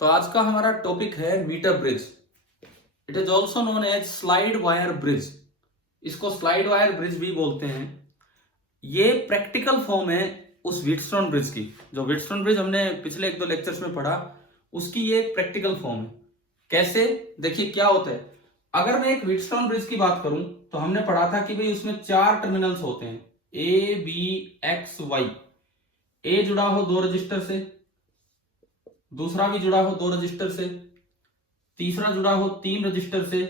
तो आज का हमारा टॉपिक है metre bridge. It is also known as slide wire bridge. इसको स्लाइड वायर ब्रिज भी बोलते हैं। ये प्रैक्टिकल फॉर्म है उस व्हीटस्टोन ब्रिज की। जो व्हीटस्टोन ब्रिज हमने पिछले एक दो लेक्चर्स में पढ़ा, उसकी ये प्रैक्टिकल फॉर्म है। कैसे? देखिए क्या होता है। अगर मैं एक व्हीटस्टोन ब्रिज की बात करूं तो हमने पढ़ा था कि भाई उसमें 4 टर्मिनल्स होते हैं, ए बी एक्स वाई। ए जुड़ा हो 2 रजिस्टर से, दूसरा भी जुड़ा हो 2 रजिस्टर से, तीसरा जुड़ा हो 3 रजिस्टर से,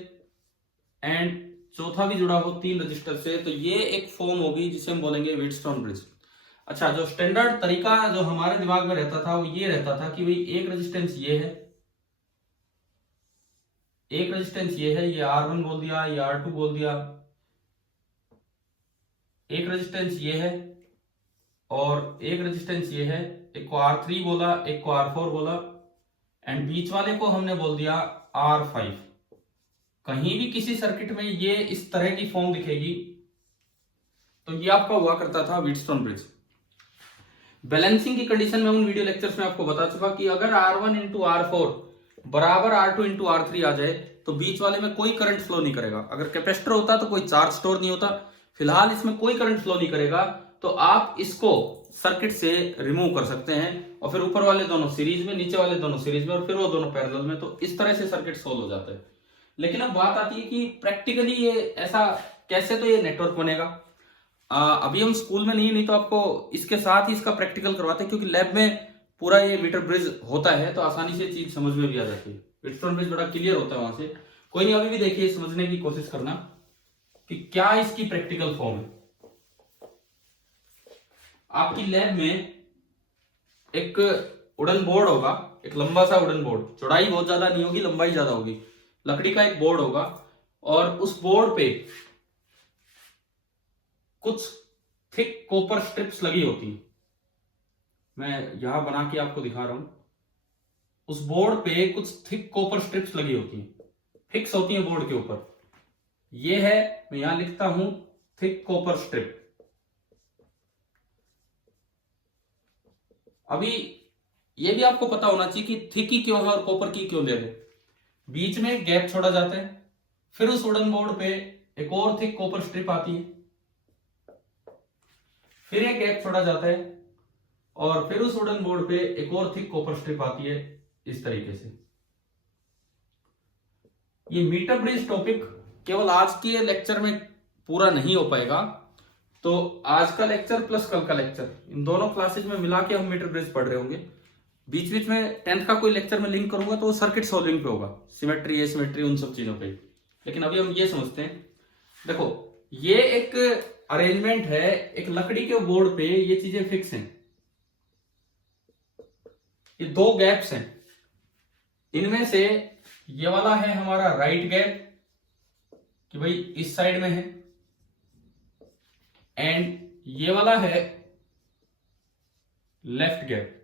एंड चौथा भी जुड़ा हो 3 रजिस्टर से। तो ये एक फॉर्म होगी जिसे हम बोलेंगे व्हीटस्टोन ब्रिज। अच्छा, जो स्टैंडर्ड तरीका जो हमारे दिमाग में रहता था वो ये रहता था कि भाई एक रेजिस्टेंस ये है, एक रेजिस्टेंस ये है, ये R1 बोल दिया, ये R2 बोल दिया, एक रेजिस्टेंस ये है और एक रेजिस्टेंस ये है। एक को R3 बोला, एक को R4 बोला, एंड बीच वाले को हमने बोल दिया R5। कहीं भी किसी सर्किट में ये इस तरह की फॉर्म दिखेगी तो ये आपका हुआ करता था व्हीटस्टोन ब्रिज। बैलेंसिंग की कंडीशन में उन वीडियो लेक्चर्स में आपको बता चुका कि अगर R1 इंटू R4 बराबर R2 इंटू R3 आ जाए तो बीच वाले में कोई करंट फ्लो नहीं करेगा। अगर कैपेसिटर होता तो कोई चार्ज स्टोर नहीं होता। फिलहाल इसमें कोई करंट फ्लो नहीं करेगा, तो आप इसको सर्किट से रिमूव कर सकते हैं और फिर ऊपर वाले दोनों सीरीज में, नीचे वाले दोनों सीरीज में और फिर वो दोनों पैरेलल में। तो इस तरह से सर्किट सोल्व हो जाता है। लेकिन अब बात आती है कि प्रैक्टिकली ये ऐसा कैसे, तो ये नेटवर्क बनेगा। अभी हम स्कूल में नहीं तो आपको इसके साथ ही इसका प्रैक्टिकल करवाते हैं, क्योंकि लैब में पूरा ये मीटर ब्रिज होता है तो आसानी से चीज समझ में भी आ जाती है। व्हीटस्टोन ब्रिज बड़ा क्लियर होता है वहां से। कोई नहीं, अभी भी देखिए, समझने की कोशिश करना कि क्या इसकी प्रैक्टिकल फॉर्म है। आपकी लैब में एक वुडन बोर्ड होगा, एक लंबा सा वुडन बोर्ड, चौड़ाई बहुत ज्यादा नहीं होगी, लंबाई ज्यादा होगी। लकड़ी का एक बोर्ड होगा और उस बोर्ड पे कुछ थिक कॉपर स्ट्रिप्स लगी होती हैं। मैं यहां बना के आपको दिखा रहा हूं। उस बोर्ड पे कुछ थिक कॉपर स्ट्रिप्स लगी होती हैं, फिक्स होती हैं बोर्ड के ऊपर। ये है, मैं यहां लिखता हूं थिक कॉपर स्ट्रिप। अभी ये भी आपको पता होना चाहिए कि थिक ही क्यों है और कॉपर की क्यों ले रहे। बीच में गैप छोड़ा जाता है, फिर उस वुडन बोर्ड पे एक और थिक कॉपर स्ट्रिप आती है, फिर एक गैप छोड़ा जाता है और फिर उस वुडन बोर्ड पे एक और थिक कॉपर स्ट्रिप आती है। इस तरीके से ये मीटर ब्रिज टॉपिक केवल आज के लेक्चर में पूरा नहीं हो पाएगा। तो आज का लेक्चर प्लस कल का लेक्चर, इन दोनों क्लासेज में मिला के हम मीटर ब्रिज पढ़ रहे होंगे। बीच बीच में 10th का कोई लेक्चर में लिंक करूंगा तो वो सर्किट सॉल्विंग पे होगा, सिमेट्री एसिमेट्री उन सब चीजों पे। लेकिन अभी हम ये समझते हैं। देखो, ये एक अरेंजमेंट है, एक लकड़ी के बोर्ड पे ये चीजें फिक्स हैं। ये 2 गैप्स हैं, इनमें से ये वाला है हमारा राइट गैप कि भाई इस साइड में है, एंड ये वाला है left gap,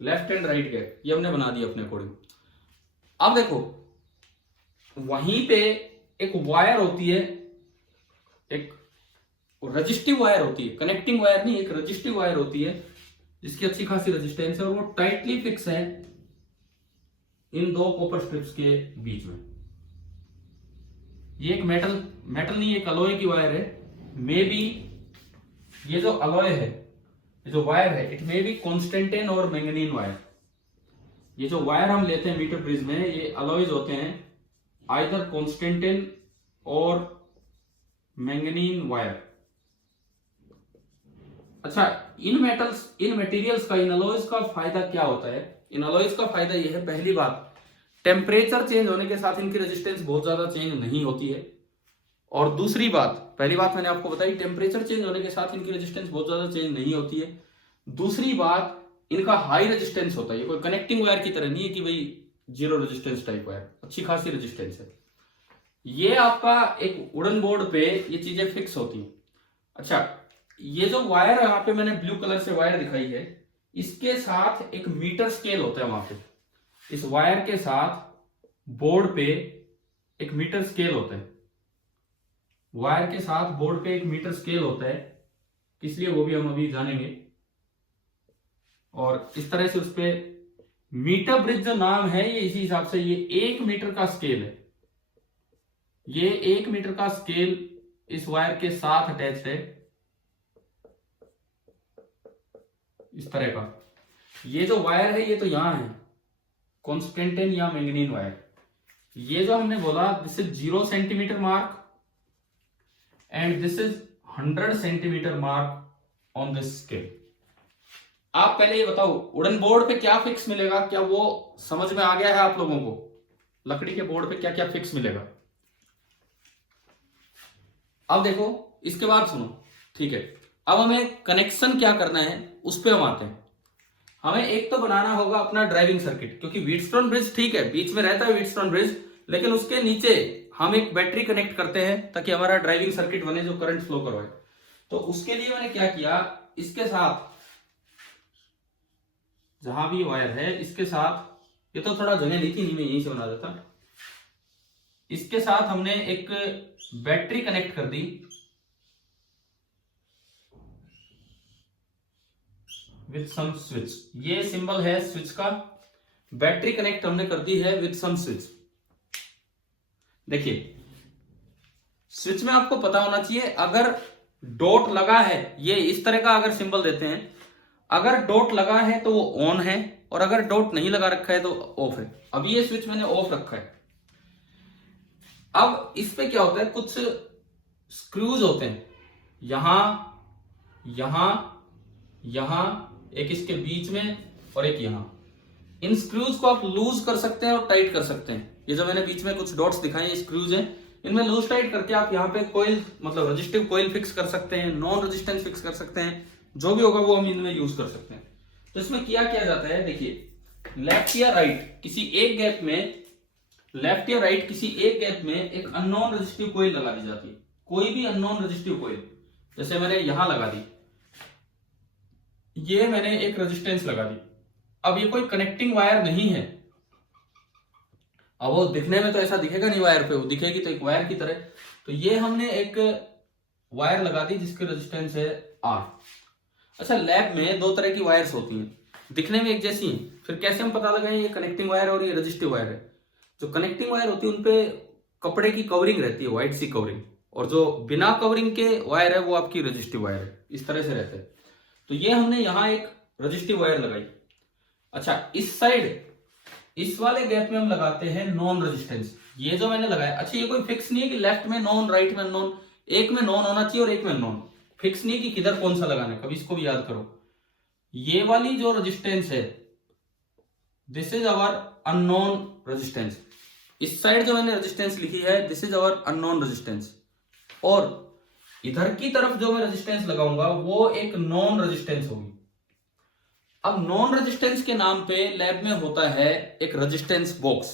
left and right gap. ये हमने बना दिया अपने अकॉर्डिंग। अब देखो, वहीं पे एक वायर होती है, एक रजिस्टिव वायर होती है, कनेक्टिंग वायर नहीं, एक रजिस्टिव वायर होती है जिसकी अच्छी खासी रेजिस्टेंस है और वो टाइटली फिक्स है इन 2 कॉपर स्ट्रिप्स के बीच में। ये एक मेटल नहीं, एक अलॉय की वायर है। मे बी ये जो अलॉय है, ये जो वायर है, इट मे बी कॉन्स्टेंटेन और मैंगनीन वायर। ये जो वायर हम लेते हैं मीटर ब्रिज में, ये अलॉयज होते हैं, आइदर कॉन्स्टेंटेन और मैंगनीन वायर। अच्छा, इन मटेरियल्स का, इन अलॉयज का फायदा क्या होता है? इन अलॉयज का फायदा यह है, पहली बात, टेम्परेचर चेंज होने के साथ इनकी रेजिस्टेंस बहुत ज्यादा चेंज नहीं होती है। और दूसरी बात, पहली बात मैंने आपको बताई, टेम्परेचर चेंज होने के साथ इनकी रेजिस्टेंस बहुत ज्यादा चेंज नहीं होती है। दूसरी बात, इनका हाई रेजिस्टेंस होता है। ये कोई कनेक्टिंग वायर की तरह नहीं है कि भाई 0 रेजिस्टेंस टाइप वायर, अच्छी खासी रेजिस्टेंस है। ये आपका एक वुडन बोर्ड पे ये चीजें फिक्स होती हैं। अच्छा, ये जो वायर यहाँ पे मैंने ब्लू कलर से वायर दिखाई है, इसके साथ एक मीटर स्केल होता है वहां पे। इस वायर के साथ बोर्ड पे एक मीटर स्केल होता है, वायर के साथ बोर्ड पे एक मीटर स्केल होता है, इसलिए वो भी हम अभी जानेंगे। और इस तरह से उस पे मीटर ब्रिज जो नाम है ये इसी हिसाब से, ये 1 मीटर का स्केल है, ये 1 मीटर का स्केल इस वायर के साथ अटैच है, इस तरह का। ये जो वायर है ये तो यहां है, कॉन्स्टेंटेन या मैंगनीन वायर। ये जो हमने बोला this is 0 centimetre mark and this is 100 centimetre mark on this scale. आप पहले ये बताओ वुडन बोर्ड पे क्या फिक्स मिलेगा, क्या वो समझ में आ गया है आप लोगों को? लकड़ी के बोर्ड पे क्या क्या फिक्स मिलेगा? अब देखो इसके बाद सुनो, ठीक है। अब हमें कनेक्शन क्या करना है उस पर हम आते हैं। हमें एक तो बनाना होगा अपना ड्राइविंग सर्किट, क्योंकि व्हीटस्टोन ब्रिज ठीक है बीच में रहता है व्हीटस्टोन ब्रिज, लेकिन उसके नीचे हम एक बैटरी कनेक्ट करते हैं ताकि हमारा ड्राइविंग सर्किट बने जो करंट फ्लो करवाए। तो उसके लिए मैंने क्या किया, इसके साथ जहां भी वायर है इसके साथ, ये तो थोड़ा जगह ली थी नहीं, मैं यहीं से बना देता। इसके साथ हमने एक बैटरी कनेक्ट कर दी विथ सम स्विच, ये सिंबल है स्विच का, बैटरी कनेक्ट हमने कर दी है विथ सम स्विच। देखिए स्विच में आपको पता होना चाहिए, अगर डॉट लगा है, ये इस तरह का अगर सिंबल देते हैं, अगर डॉट लगा है तो वो ऑन है और अगर डॉट नहीं लगा रखा है तो ऑफ है। अब ये स्विच मैंने ऑफ रखा है। अब इस पे क्या होता है, कुछ स्क्रूज होते हैं यहां यहां यहां, एक इसके बीच में और एक यहां। इन स्क्रूज को आप लूज कर सकते हैं और टाइट कर सकते हैं। ये जो मैंने बीच में कुछ डॉट्स दिखाए ये स्क्रूज हैं, इनमें लूज टाइट करके आप यहाँ पे कोयल मतलब रजिस्टिव कोयल फिक्स कर सकते हैं, नॉन रेजिस्टेंस फिक्स कर सकते हैं, जो भी होगा वो हम इनमें यूज कर सकते हैं। तो इसमें किया जाता है, देखिए लेफ्ट या राइट किसी एक गैप में, लेफ्ट या राइट किसी एक गैप में एक अननोन रेजिस्टिव कोयल लगा दी जाती है, कोई भी अननोन रेजिस्टिव कोयल। जैसे मैंने यहां लगा दी, ये मैंने एक रेजिस्टेंस लगा दी। अब ये कोई कनेक्टिंग वायर नहीं है, अब वो दिखने में तो ऐसा दिखेगा नहीं वायर पे, वो दिखेगी तो एक वायर की तरह। तो ये हमने एक वायर लगा दी जिसकी रेजिस्टेंस है R। अच्छा लैब में दो तरह की वायर्स होती हैं, दिखने में एक जैसी हैं, फिर कैसे हम पता लगाएं ये कनेक्टिंग वायर और ये रेजिस्टिव वायर है? जो कनेक्टिंग वायर होती है उनपे कपड़े की कवरिंग रहती है, व्हाइट सी कवरिंग, और जो बिना कवरिंग के वायर है वो आपकी रेजिस्टिव वायर है, इस तरह से रहते हैं। तो ये हमने यहाँ एक रेजिस्टिव वायर लगाई। अच्छा इस साइड इस वाले गैप में हम लगाते हैं नॉन रेजिस्टेंस, ये जो मैंने लगाया। अच्छा ये कोई फिक्स नहीं है कि लेफ्ट में नॉन राइट में नॉन, एक में नॉन होना चाहिए और एक में नॉन, फिक्स नहीं कि किधर कौन सा लगाना है, कभी इसको भी याद करो। ये वाली जो रेजिस्टेंस है this is our unknown resistance, इस साइड जो मैंने रेजिस्टेंस लिखी है this is our unknown resistance, और इधर की तरफ जो मैं रेजिस्टेंस लगाऊंगा वो एक नॉन रेजिस्टेंस होगी। अब नॉन रेजिस्टेंस के नाम पे लैब में होता है एक रेजिस्टेंस बॉक्स,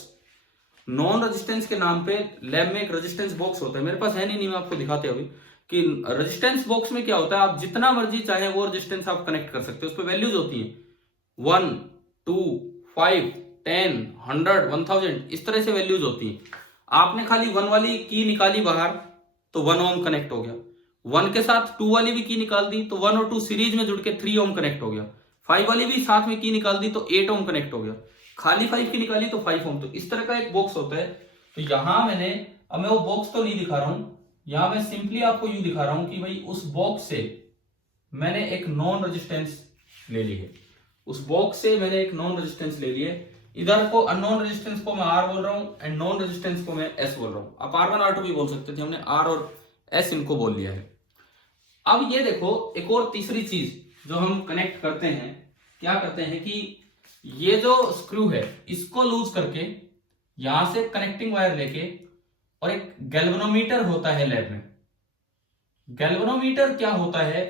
नॉन रेजिस्टेंस के नाम पे लैब में एक रेजिस्टेंस बॉक्स होता है। मेरे पास है नहीं मैं आपको दिखाते अभी कि रेजिस्टेंस बॉक्स में क्या होता है, आप जितना मर्जी चाहे वो रेजिस्टेंस आप कनेक्ट कर सकते हो, उस पर वैल्यूज होती है 1 2 5 10 100 1000 इस तरह से वैल्यूज होती है। आपने खाली 1 वाली की निकाली बाहर तो 1 ओम कनेक्ट हो गया, 1 के साथ 2 वाली भी की निकाल दी तो 1 और 2 सीरीज में जुड़ के 3 ओम कनेक्ट हो गया, 5 वाली भी साथ में की निकाल दी तो 8 ओम कनेक्ट हो गया, खाली 5 की निकाली तो 5 ओम। तो इस तरह का एक बॉक्स होता है। तो यहां मैंने, अब मैं वो बॉक्स तो नहीं दिखा रहा हूं, यहां मैं सिंपली आपको यूं दिखा रहा हूं कि भाई उस बॉक्स से मैंने एक नॉन रेजिस्टेंस ले ली है, उस बॉक्स से मैंने एक नॉन रेजिस्टेंस ले ली है। इधर को अननोन रेजिस्टेंस को मैं R बोल रहा हूं एंड नॉन रेजिस्टेंस को मैं S बोल रहा हूं। आप R1 R2 भी बोल सकते थे, हमने R और S इनको बोल लिया है। अब ये देखो एक और तीसरी चीज जो हम कनेक्ट करते हैं, क्या करते हैं कि ये जो स्क्रू है इसको लूज करके यहां से कनेक्टिंग वायर लेके, और एक गैल्वेनोमीटर होता है लैब में। गैल्वेनोमीटर क्या होता है,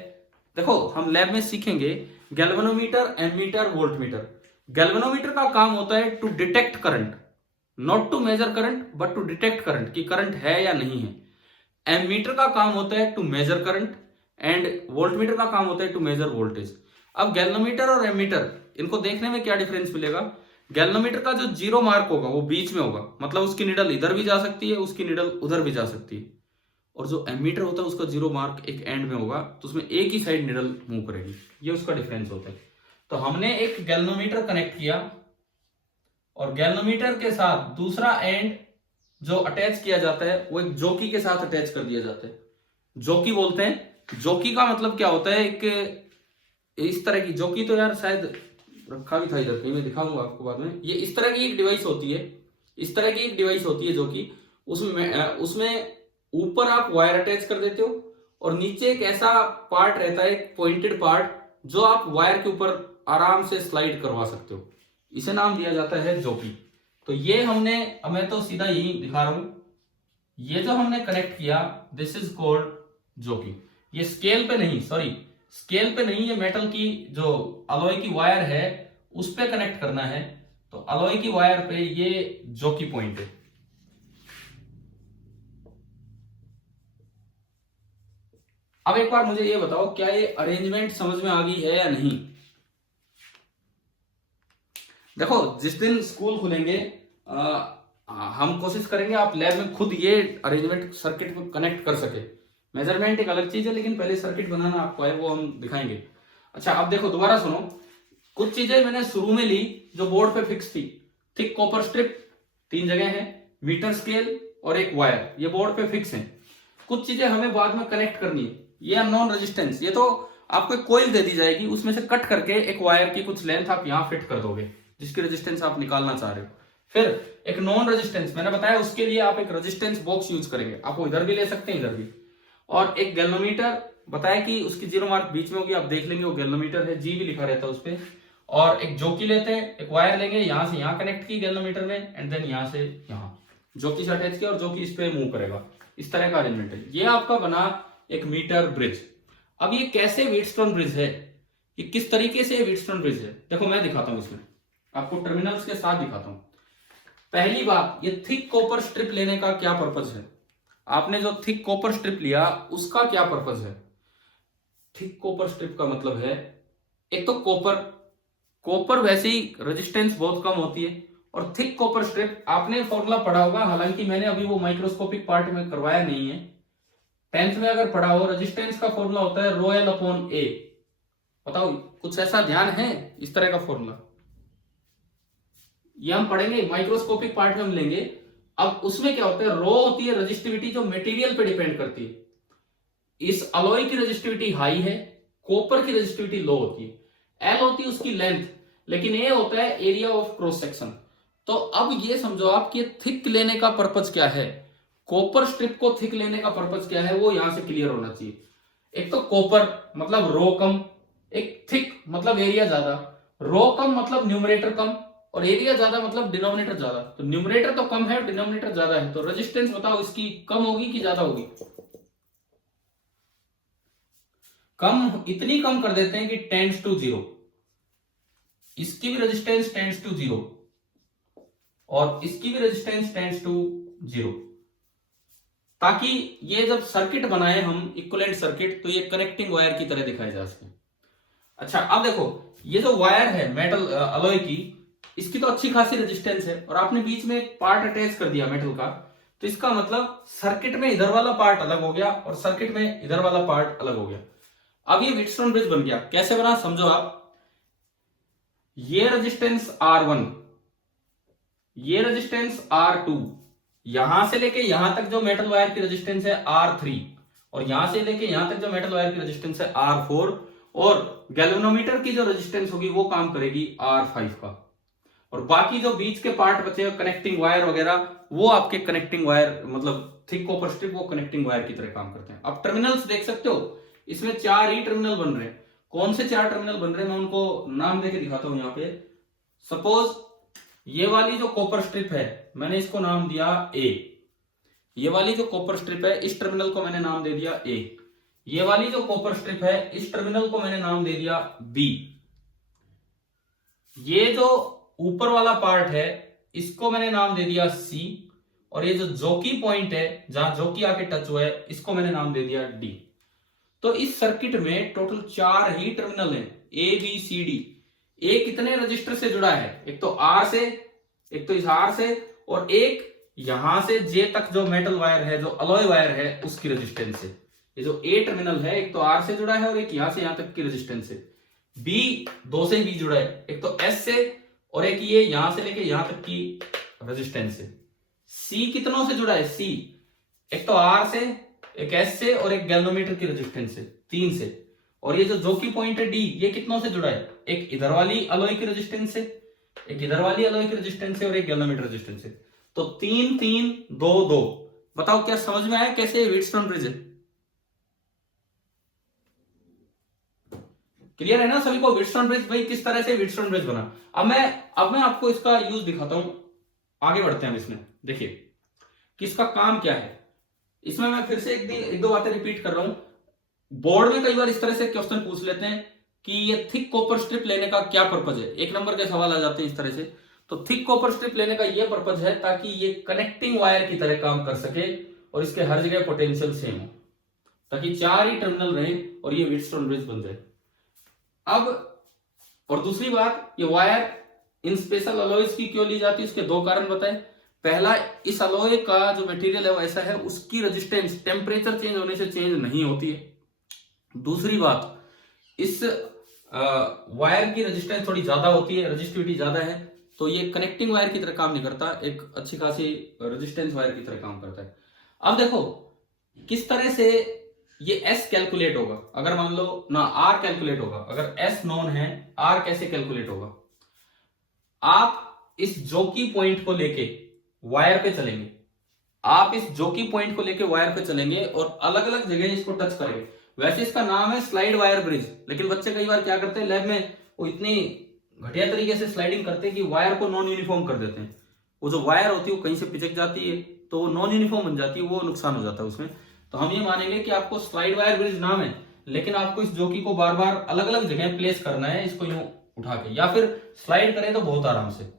देखो हम लैब में सीखेंगे गैल्वेनोमीटर, एमीटर, वोल्टमीटर। गैल्वेनोमीटर का काम होता है to detect current, not to measure current but to detect current कि करंट है या नहीं है। एमीटर का काम होता है to measure current and voltmeter का काम होता है टू मेजर वोल्टेज। अब गैल्वेनोमीटर और एमीटर इनको देखने में क्या डिफरेंस मिलेगा, गैल्वेनोमीटर का जो 0 मार्क होगा वो बीच में होगा, मतलब उसकी निडल इधर भी जा सकती है, उसकी निडल उधर भी जा सकती है, और जो एमीटर होता है उसका 0 मार्क एक एंड में होगा, तो उसमें एक ही साइड निडल मूव करेगी, ये उसका डिफरेंस होता है। तो हमने एक गैल्वेनोमीटर कनेक्ट किया और गैल्वेनोमीटर के साथ दूसरा एंड जो अटैच किया जाता है वो एक जॉकी के साथ अटैच कर दिया जाता है, जॉकी बोलते हैं। जॉकी का मतलब क्या होता है, एक इस तरह की जॉकी, तो यार शायद रखा भी था इधर कहीं, मैं दिखाऊंगा आपको बाद में। ये इस तरह की एक डिवाइस होती है, इस तरह की एक डिवाइस होती है जॉकी। उसमें ऊपर आप वायर अटैच कर देते हो और नीचे एक ऐसा पार्ट रहता है, एक पॉइंटेड पार्ट, जो आप वायर के ऊपर आराम से स्लाइड करवा सकते हो। इसे नाम दिया जाता है जॉकी। तो ये मैं तो सीधा यही दिखा रहा हूं, ये जो हमने कनेक्ट किया दिस इज कॉल्ड जॉकी। ये स्केल पे नहीं, सॉरी स्केल पे नहीं, ये मेटल की जो अलॉय की वायर है उस पे कनेक्ट करना है। तो अलॉय की वायर पे ये जॉकी पॉइंट है। अब एक बार मुझे ये बताओ, क्या ये अरेंजमेंट समझ में आ गई है या नहीं? देखो, जिस दिन स्कूल खुलेंगे हम कोशिश करेंगे आप लैब में खुद ये अरेंजमेंट सर्किट को कनेक्ट कर सके। मेजरमेंट एक अलग चीज है, लेकिन पहले सर्किट बनाना आपको है वो हम दिखाएंगे। अच्छा, अब देखो दोबारा सुनो, कुछ चीजें मैंने शुरू में ली जो बोर्ड पे फिक्स थी। थिक कॉपर स्ट्रिप 3 जगह है, मीटर स्केल और एक वायर, ये बोर्ड पे फिक्स है। कुछ चीजें हमें बाद में कनेक्ट करनी है। ये अननोन रेजिस्टेंस, ये तो आपको एक कोयल दे दी जाएगी, उसमें से कट करके एक वायर की कुछ लेंथ आप यहां फिट कर दोगे जिसकी रेजिस्टेंस आप निकालना चाह रहे हो। फिर एक नॉन रेजिस्टेंस मैंने बताया, उसके लिए आप एक रेजिस्टेंस बॉक्स यूज करेंगे, आप वो इधर भी ले सकते हैं इधर भी। और एक गैल्वेनोमीटर बताया कि उसकी 0 मार्क बीच में होगी, आप देख लेंगे वो गैल्वेनोमीटर है, जी भी लिखा रहता है उस पर। और एक जॉकी लेते हैं, एक वायर लेंगे, यहां से यहां कनेक्ट की गैल्वेनोमीटर में, एंड देन यहां से यहां जॉकी से अटैच किया और जॉकी इस पे मूव करेगा। इस तरह का अरेंजमेंट है। ये आपका बना एक मीटर ब्रिज। अब ये कैसे व्हीटस्टोन ब्रिज है, ये किस तरीके से व्हीटस्टोन ब्रिज है, देखो मैं दिखाता हूं, इसमें आपको टर्मिनल्स के साथ दिखाता हूं। पहली बात, ये थिक कॉपर स्ट्रिप लेने का क्या पर्पज है? आपने जो थिक कॉपर स्ट्रिप लिया उसका क्या पर्पज है? थिक कॉपर स्ट्रिप का मतलब है, एक तो कॉपर वैसे ही रेजिस्टेंस बहुत कम होती है, और थिक कॉपर स्ट्रिप आपने फॉर्मूला पढ़ा होगा, हालांकि मैंने अभी वो माइक्रोस्कोपिक पार्ट में करवाया नहीं है। 10th में अगर पढ़ा हो, रेजिस्टेंस का फॉर्मूला होता है ρl अपॉन ए। बताओ कुछ ऐसा ध्यान है इस तरह का फॉर्मूला? ये हम पढ़ेंगे माइक्रोस्कोपिक पार्ट में हम लेंगे। अब उसमें क्या होता है, रो होती है रेजिस्टिविटी जो मटेरियल पे डिपेंड करती है। इस अलॉय की रेजिस्टिविटी हाई है, कॉपर की रेजिस्टिविटी लो होती है। एल होती है उसकी लेंथ, लेकिन ए होता है एरिया ऑफ क्रॉस सेक्शन। तो अब ये समझो आप कि थिक लेने का पर्पज क्या है, कॉपर स्ट्रिप को थिक लेने का पर्पज क्या है, वो यहां से क्लियर होना चाहिए। एक तो कॉपर मतलब रो कम, एक थिक मतलब एरिया ज्यादा। रो कम मतलब न्यूमरेटर कम, और एरिया ज्यादा मतलब डिनोमिनेटर ज्यादा। तो न्यूमरेटर तो कम है, डिनोमिनेटर ज्यादा है, तो रेजिस्टेंस बताओ इसकी कम होगी कि ज्यादा होगी? कम, इतनी कम कर देते हैं कि टेंड्स टू 0। इसकी भी रेजिस्टेंस टेंड्स टू 0 और इसकी भी रेजिस्टेंस टेंड्स टू 0, ताकि ये जब सर्किट बनाए हम इक्विवेलेंट सर्किट, तो ये कनेक्टिंग वायर की तरह दिखाई जा सके। अच्छा, अब देखो ये जो वायर है मेटल अलॉय की, इसकी तो अच्छी खासी रेजिस्टेंस है, और आपने बीच में एक पार्ट अटैच कर दिया मेटल का, तो इसका मतलब सर्किट में इधर वाला पार्ट अलग हो गया और सर्किट में इधर वाला पार्ट अलग हो गया। अब ये व्हीटस्टोन ब्रिज बन गया। कैसे बना समझो आप, ये रेजिस्टेंस R1, ये रेजिस्टेंस R2, यहां से लेके यहां तक जो मेटल वायर की रेजिस्टेंस है R3, और यहां से लेके यहां तक जो मेटल वायर की रेजिस्टेंस है R4, और गैल्वेनोमीटर की जो रेजिस्टेंस होगी वो काम करेगी R5 का। और बाकी जो बीच के पार्ट बचे कनेक्टिंग वायर वगैरह, वो आपके कनेक्टिंग वायर मतलब थिक कॉपर स्ट्रिप, वो कनेक्टिंग वायर की तरह काम करते हैं। अब टर्मिनल्स देख सकते हो, इसमें 4 ही टर्मिनल बन रहे हैं। कौन से 4 टर्मिनल बन रहे हैं मैं उनको नाम देके दिखाता हूं। यहाँ पे सपोज ये वाली जो कॉपर स्ट्रिप है मैंने इसको नाम दिया ए, ये वाली जो कॉपर स्ट्रिप है इस टर्मिनल को मैंने नाम दे दिया ए, ये वाली जो कॉपर स्ट्रिप है इस टर्मिनल को मैंने नाम दे दिया बी, ये जो ऊपर वाला पार्ट है इसको मैंने नाम दे दिया सी, और ये जो जॉकी पॉइंट है जहां जॉकी आके टच हुआ है इसको मैंने नाम दे दिया डी। तो इस सर्किट में टोटल 4 ही टर्मिनल हैं, ए बी सी डी। ए कितने रजिस्टर से जुड़ा है, एक तो आर से, एक तो इस आर से, और एक यहां से जे तक जो मेटल वायर है, जो अलॉय वायर है उसकी रेजिस्टेंस से। ये जो ए टर्मिनल है एक तो आर से जुड़ा है और एक यहां से यहां तक की रेजिस्टेंस है। बी 2 से भी जुड़ा है, एक तो एस से और एक ये यहां से लेके यहां तक की रेजिस्टेंस है। सी कितनों से जुड़ा है? सी एक तो आर से, एक एस से और एक गैल्वेनोमीटर की रेजिस्टेंस से, 3 से। और ये जो की पॉइंट है डी, ये कितनों से जुड़ा है? एक इधर वाली अलॉय की रेजिस्टेंस से, एक इधर वाली अलॉय की रेजिस्टेंस से और एक गैल्वेनोमीटर रेजिस्टेंस से। तो 3 3 2 2। बताओ क्या समझ में आया कैसे व्हीटस्टोन ब्रिज है? क्लियर है ना सभी को? व्हीटस्टोन ब्रिज भाई किस तरह से व्हीटस्टोन ब्रिज बना। अब मैं आपको इसका यूज दिखाता हूं। आगे बढ़ते हैं इसमें। देखिए कि इसका काम क्या है। इसमें मैं फिर से एक दो बातें रिपीट कर रहा हूं। बोर्ड में कई बार इस तरह से क्वेश्चन पूछ लेते हैं कि ये थिक कॉपर स्ट्रिप लेने का क्या पर्पज है। 1 नंबर के सवाल आ जाते हैं इस तरह से। तो थिक कॉपर स्ट्रिप लेने का ये पर्पज है ताकि ये कनेक्टिंग वायर की तरह काम कर सके और इसके हर जगह पोटेंशियल सेम हो, ताकि 4 ही टर्मिनल रहे और ये व्हीटस्टोन ब्रिज बन जाए। अब और दूसरी बात, ये वायर इन स्पेशल अलॉयज की क्यों ली जाती है, इसके 2 कारण बताए। पहला, इस अलॉय का जो मटेरियल है वो ऐसा है, उसकी रेजिस्टेंस टेम्परेचर चेंज होने से चेंज नहीं होती है। दूसरी बात, इस वायर की रेजिस्टेंस थोड़ी ज्यादा होती है, रेजिस्टिविटी ज्यादा है, तो ये कनेक्टिंग वायर की तरह काम नहीं करता, एक अच्छी खासी रेजिस्टेंस वायर की तरह काम करता है। अब देखो किस तरह से ये S कैलकुलेट होगा। अगर मान लो ना R कैलकुलेट होगा, अगर S नोन है, R कैसे कैलकुलेट होगा। आप इस जोकी पॉइंट को लेके वायर पे चलेंगे, आप इस जोकी पॉइंट को लेके वायर पे चलेंगे और अलग अलग जगह इसको टच करेंगे। वैसे इसका नाम है स्लाइड वायर ब्रिज, लेकिन बच्चे कई बार क्या करते हैं लैब में, वो इतनी घटिया तरीके से स्लाइडिंग करते हैं कि वायर को नॉन यूनिफॉर्म कर देते हैं। वो जो वायर होती है वो कहीं से पिचक जाती है तो वो नॉन यूनिफॉर्म बन जाती है, वो नुकसान हो जाता है उसमें। तो हम ये मानेंगे कि आपको स्लाइड वायर ब्रिज नाम है, लेकिन आपको इस जोकी को बार बार अलग अलग जगह प्लेस करना है, इसको यूं उठा के, या फिर स्लाइड करें तो बहुत आराम से।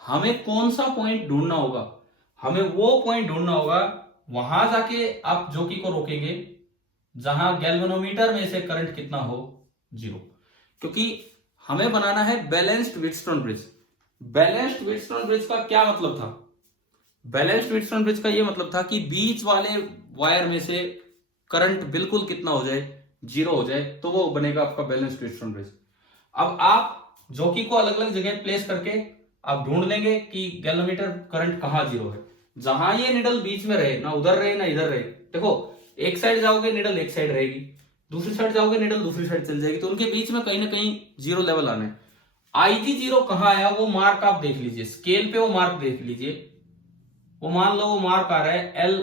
हमें कौन सा पॉइंट ढूंढना होगा? हमें वो पॉइंट ढूंढना होगा, वहां जाके आप जोकी को रोकेंगे जहां गैल्वेनोमीटर में से करंट कितना हो, 0। क्योंकि हमें बनाना है balanced Wheatstone bridge. Balanced Wheatstone bridge का क्या मतलब था? बैलेंस्ड व्हीटस्टोन ब्रिज का ये मतलब था कि बीच वाले वायर में से करंट बिल्कुल कितना हो जाए, 0 हो जाए, तो वो बनेगा आपका बैलेंस्ड व्हीटस्टोन ब्रिज। अब आप जोकी को अलग अलग जगह प्लेस करके आप ढूंढ लेंगे कि गैल्वेनोमीटर करंट कहां 0 है। जहां ये निडल बीच में रहे, ना उधर रहे ना इधर रहे। देखो एक साइड जाओगे निडल एक साइड रहेगी, दूसरी साइड जाओगे निडल दूसरी साइड चल जाएगी, तो उनके बीच में कहीं ना कहीं 0 लेवल आना है। IG 0 कहां आया वो मार्क आप देख लीजिए, स्केल पे वो मार्क देख लीजिए। वो मान लो वो मार्क आ रहा है L,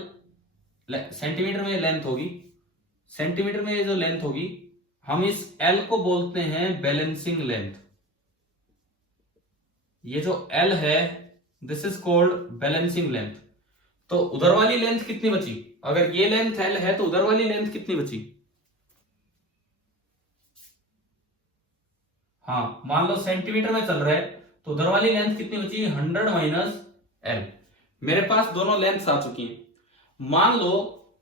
सेंटीमीटर में लेंथ होगी, सेंटीमीटर में ये जो लेंथ होगी, हम इस L को बोलते हैं बैलेंसिंग लेंथ। ये जो L है this is called balancing length. तो उधर वाली लेंथ कितनी बची? अगर ये लेंथ L है तो उधर वाली लेंथ कितनी बची? हाँ, मान लो सेंटीमीटर में चल रहा है तो उधर वाली लेंथ कितनी बची? 100 माइनस L। मेरे पास दोनों लेंथ्स आ चुकी हैं। मान लो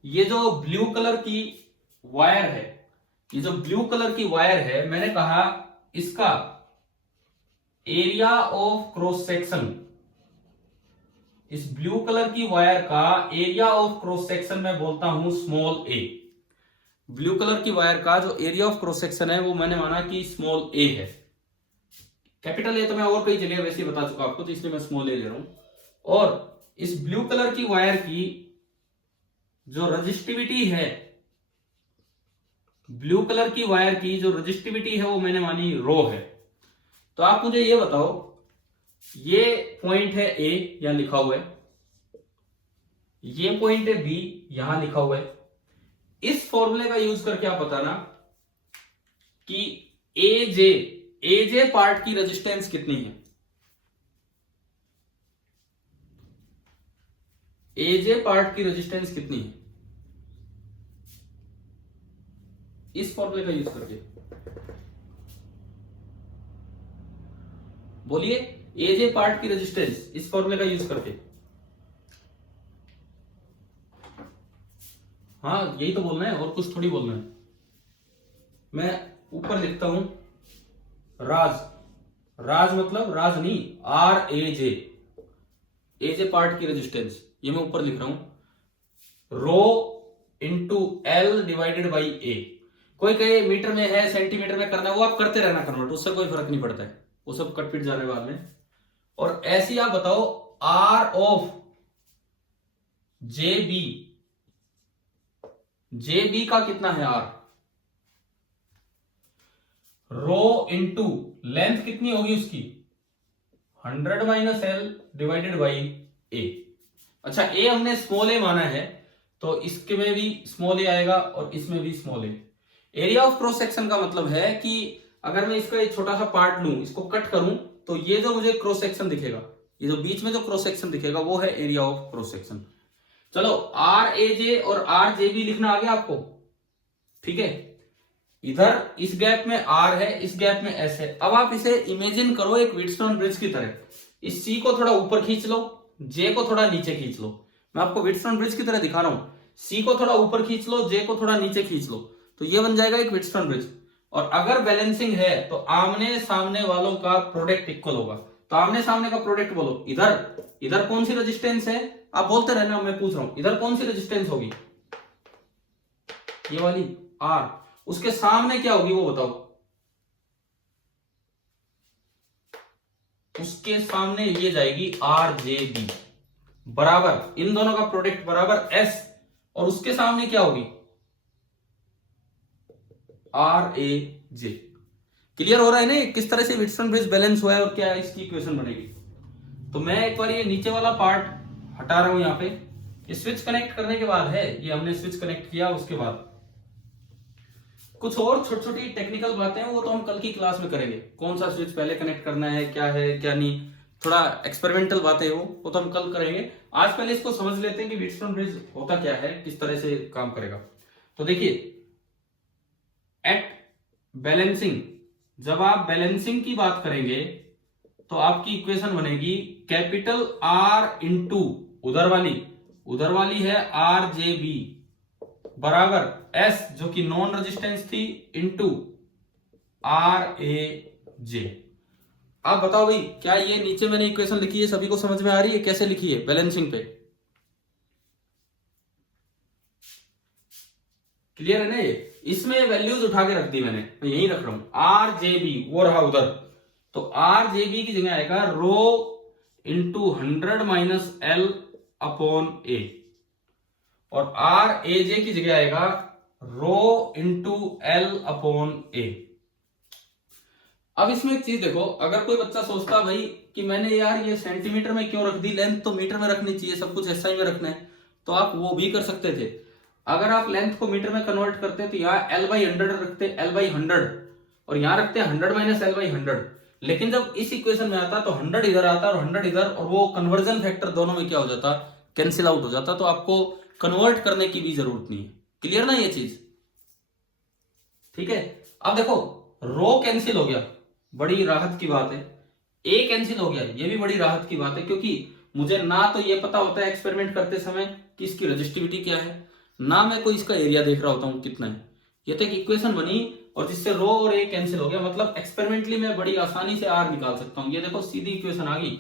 ये जो ब्लू कलर की वायर है, ये जो ब्लू कलर की वायर है, मैंने कहा इसका एरिया ऑफ क्रॉस सेक्शन, इस ब्लू कलर की वायर का एरिया ऑफ क्रॉस सेक्शन मैं बोलता हूं स्मॉल a। ब्लू कलर की वायर का जो एरिया ऑफ क्रॉस सेक्शन है वो मैंने माना कि स्मॉल a है। कैपिटल A तो मैं और कई जगह वैसे ही बता चुका आपको, तो इसलिए मैं स्मॉल a ले रहा हूं। और इस ब्लू कलर की वायर की जो रजिस्टिविटी है, ब्लू कलर की वायर की जो रजिस्टिविटी है वो मैंने मानी रो है। तो आप मुझे ये बताओ, ये पॉइंट है A, यहां लिखा हुआ है, ये पॉइंट है B, यहां लिखा हुआ है। इस फॉर्मूले का यूज करके आप बताना कि AJ पार्ट की रेजिस्टेंस कितनी है। AJ पार्ट की रेजिस्टेंस कितनी है, इस फॉर्मूले का यूज करके बोलिए। AJ पार्ट की रेजिस्टेंस इस फॉर्मूले का यूज करके। हाँ यही तो बोलना है, और कुछ थोड़ी बोलना है। मैं ऊपर लिखता हूं राज, राज मतलब राज नहीं, RAJ, AJ पार्ट की रेजिस्टेंस, ये मैं ऊपर लिख रहा हूं rho into L divided by A। कोई कहे मीटर में है, सेंटीमीटर में करना है, वो आप करते रहना कन्वर्ट, उससे कोई फर्क नहीं पड़ता है। वो सब कट पिट जाने बाद में। और ऐसी आप बताओ R of J B, J B का कितना है आर, रो इंटू लेंथ कितनी होगी उसकी 100 माइनस एल डिवाइडेड बाई ए। अच्छा ए हमने स्मॉल ए माना है तो इसके में भी स्मॉल ए आएगा और इसमें भी small A. Area of cross section का मतलब है कि अगर मैं इसका एक छोटा सा पार्ट लूं, इसको कट करूं, तो ये जो मुझे क्रॉस सेक्शन दिखेगा, ये जो बीच में जो क्रॉस सेक्शन दिखेगा वो है एरिया ऑफ क्रॉस सेक्शन। चलो आर ए जे और आर जे बी लिखना आ गया आपको, ठीक है। इधर इस गैप में आर है, इस गैप में एस है। अब आप इसे इमेजिन करो एक व्हीटस्टोन ब्रिज की तरह। इस सी को थोड़ा ऊपर खींच लो, जे को थोड़ा नीचे खींच लो। मैं आपको व्हीटस्टोन ब्रिज की तरह दिखा रहा हूं। सी को थोड़ा ऊपर खींच लो, जे को थोड़ा नीचे खींच लो, तो ये बन जाएगा एक व्हीटस्टोन ब्रिज। और अगर बैलेंसिंग है तो आमने सामने वालों का प्रोडक्ट इक्वल होगा। तो आमने सामने का प्रोडक्ट बोलो। इधर इधर कौन सी रेजिस्टेंस है, आप बोलते रहना, मैं पूछ रहा हूं इधर कौन सी रेजिस्टेंस होगी, ये वाली आर। उसके सामने क्या होगी वो बताओ, उसके सामने ये जाएगी आर जे बी बराबर, इन दोनों का प्रोडक्ट बराबर एस, और उसके सामने क्या होगी आर ए जे। क्लियर हो रहा है ना किस तरह से व्हीटस्टोन ब्रिज बैलेंस हुआ है और क्या इसकी इक्वेशन बनेगी। तो मैं एक बार ये नीचे वाला पार्ट हटा रहा हूं यहां पे। ये स्विच कनेक्ट करने के बाद है, ये हमने स्विच कनेक्ट किया, उसके बाद कुछ और छोटी छोटी टेक्निकल बातें हैं वो तो हम कल की क्लास में करेंगे। कौन सा स्विच पहले कनेक्ट करना है क्या नहीं, थोड़ा एक्सपेरिमेंटल बातें वो तो हम कल करेंगे। आज पहले इसको समझ लेते हैं कि व्हीटस्टोन ब्रिज होता क्या है, किस तरह से काम करेगा। तो देखिए एट बैलेंसिंग, जब आप बैलेंसिंग की बात करेंगे तो आपकी इक्वेशन बनेगी कैपिटल आर इंटू उधर वाली है आर जे बी बराबर एस जो कि नॉन रेजिस्टेंस थी इंटू आर ए जे। आप बताओ भाई क्या ये नीचे मैंने इक्वेशन लिखी है सभी को समझ में आ रही है, कैसे लिखी है बैलेंसिंग पे, क्लियर है ना। ये इसमें वैल्यूज उठा के रख दी मैंने, मैं यही रख रहा हूं आर जे बी, वो रहा उधर। तो आर जे बी की जगह आएगा rho into 100 minus L upon ए, और आर ए जे की जगह आएगा रो इंटू एल अपॉन ए। अब इसमें एक चीज देखो, अगर कोई बच्चा सोचता भाई कि मैंने यार ये सेंटीमीटर में क्यों रख दी, लेंथ तो मीटर में रखनी चाहिए, सब कुछ एसआई में रखना है, तो आप वो भी कर सकते थे। अगर आप लेंथ को मीटर में कन्वर्ट करते तो यहाँ एल बाई 100 रखते, एल बाई 100, और यहाँ रखते 100 माइनस एल बाई 100। लेकिन जब इस इक्वेशन में आता तो 100 इधर आता और 100 इधर, और वो कन्वर्जन फैक्टर दोनों में क्या हो जाता, कैंसिल आउट हो जाता, तो आपको कन्वर्ट करने की भी जरूरत नहीं है। क्लियर ना ये चीज, ठीक है। अब देखो रो कैंसिल हो गया, बड़ी राहत की बात है। ए कैंसिल हो गया, ये भी बड़ी राहत की बात है, क्योंकि मुझे ना तो ये पता होता है एक्सपेरिमेंट करते समय कि इसकी रेजिस्टिविटी क्या है, ना मैं कोई इसका एरिया देख रहा होता हूं कितना है। ये तो एक इक्वेशन बनी और जिससे रो और ए कैंसिल हो गया, मतलब एक्सपेरिमेंटली मैं बड़ी आसानी से आर निकाल सकता हूं। ये देखो सीधी इक्वेशन आ गई,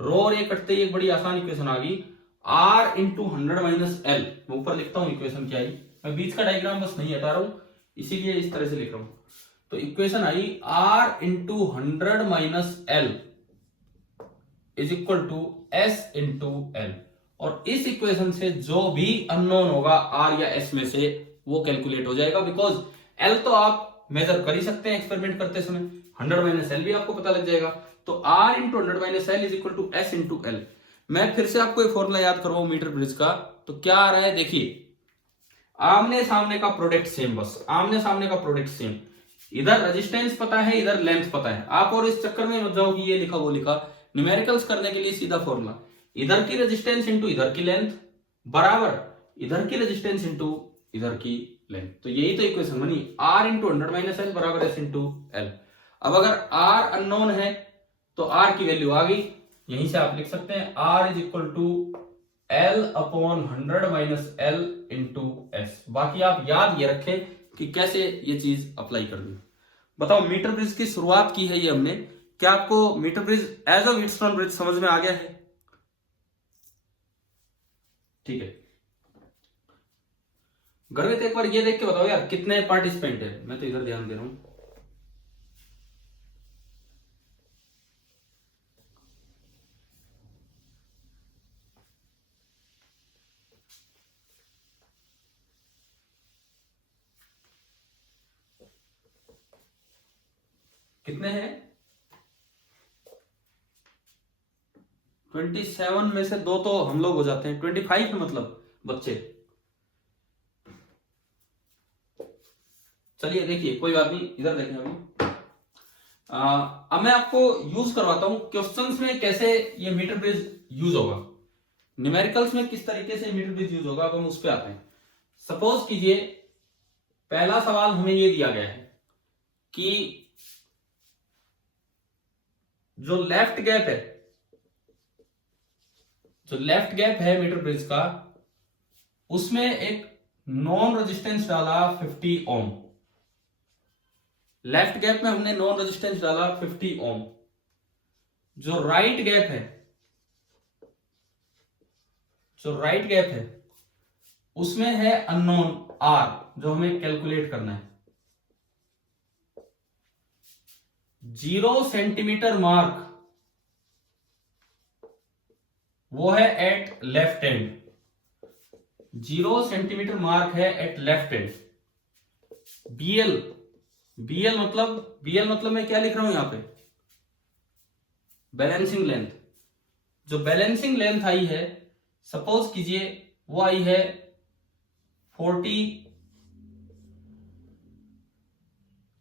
रो और ए कटते ही एक बड़ी आसान इक्वेशन आ गई, आर इंटू 100 माइनस एल। मैं ऊपर लिखता हूं इक्वेशन क्या आई, मैं बीच का डायग्राम बस नहीं हटा रहा हूं, इसीलिए इस तरह से लिख रहा हूं। तो इक्वेशन आई R into 100 minus L is equal to S into L. और इस इक्वेशन से जो भी अननोन होगा आर या एस में से वो कैलकुलेट हो जाएगा, बिकॉज एल तो आप मेजर कर ही सकते हैं एक्सपेरिमेंट करते समय, 100 माइनस एल भी आपको पता लग जाएगा। तो R into 100 minus L is equal to S into L. मैं फिर से आपको एक फॉर्मूला याद करवाऊं मीटर ब्रिज का, तो क्या आ रहा है देखिए, आमने सामने का प्रोडक्ट सेम, बस आमने सामने का प्रोडक्ट सेम। इधर रेजिस्टेंस पता है, इधर लेंथ पता है। आप और इस चक्कर में मत जाओ कि ये लिखा वो लिखा, न्यूमेरिकल्स करने के लिए सीधा फॉर्मूला, इधर की रेजिस्टेंस इंटू इधर की लेंथ बराबर इधर की रेजिस्टेंस इंटू इधर की लेंथ। तो यही तो इक्वेशन बनी, आर इंटू 100 माइनस एल बराबर एस इंटू एल। अब अगर आर अननोन है तो आर की वैल्यू आ गई, यहीं से आप लिख सकते हैं R is equal to L upon 100 minus L into S. बाकी आप याद ये रखें कि कैसे ये चीज अप्लाई करनी। बताओ मीटर ब्रिज की शुरुआत की है ये हमने, क्या आपको metre bridge as a Wheatstone bridge समझ में आ गया है, ठीक है। गर्वित एक बार ये देख के बताओ यार कितने पार्टिसिपेंट है, मैं तो इधर ध्यान दे रहा हूं। कितने हैं? 27 में से 2 तो हम लोग हो जाते हैं, 25 है मतलब बच्चे। चलिए देखिए, कोई बात नहीं, इधर देखें अभी। अब मैं आपको यूज करवाता हूं क्वेश्चंस में कैसे ये मीटर ब्रिज यूज होगा, न्यूमेरिकल्स में किस तरीके से मीटर ब्रिज यूज होगा। अब हम उस पर आते हैं। सपोज कीजिए पहला सवाल हमें ये दिया गया है कि जो लेफ्ट गैप है मीटर ब्रिज का, उसमें एक नॉन रेजिस्टेंस डाला 50 ओम। लेफ्ट गैप में हमने नॉन रेजिस्टेंस डाला 50 ओम। जो राइट गैप है उसमें है अननोन आर, जो हमें कैलकुलेट करना है। 0 सेंटीमीटर मार्क वो है at left end. 0 centimetre mark है एट लेफ्ट एंड। बीएल मतलब मैं क्या लिख रहा हूं यहां पे, बैलेंसिंग लेंथ। जो बैलेंसिंग लेंथ आई है, सपोज कीजिए वो आई है 40,